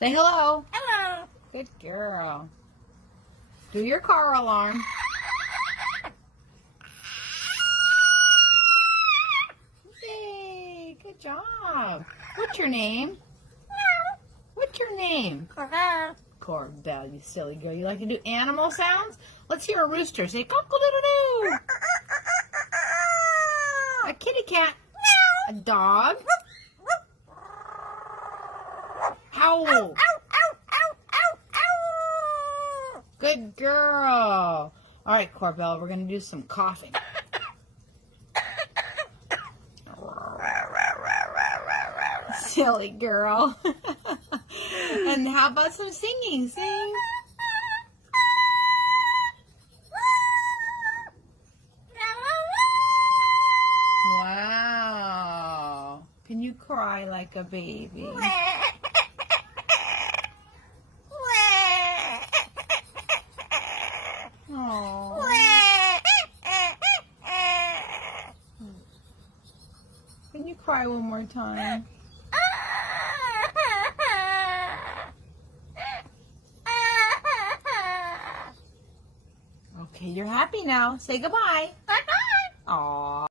Say hello. Hello. Good girl. Do your car alarm. Yay, good job. What's your name? What's your name? Corbell, you silly girl. You like to do animal sounds? Let's hear a rooster. Say cock-a-doodle-doo. A kitty cat. A dog. Howl. Good girl. All right, Corbell, we're going to do some coughing. Silly girl. And how about some singing? Sing. Wow. Can you cry like a baby? Oh. Can you cry one more time? Okay, you're happy now. Say goodbye. Bye-bye. Aww.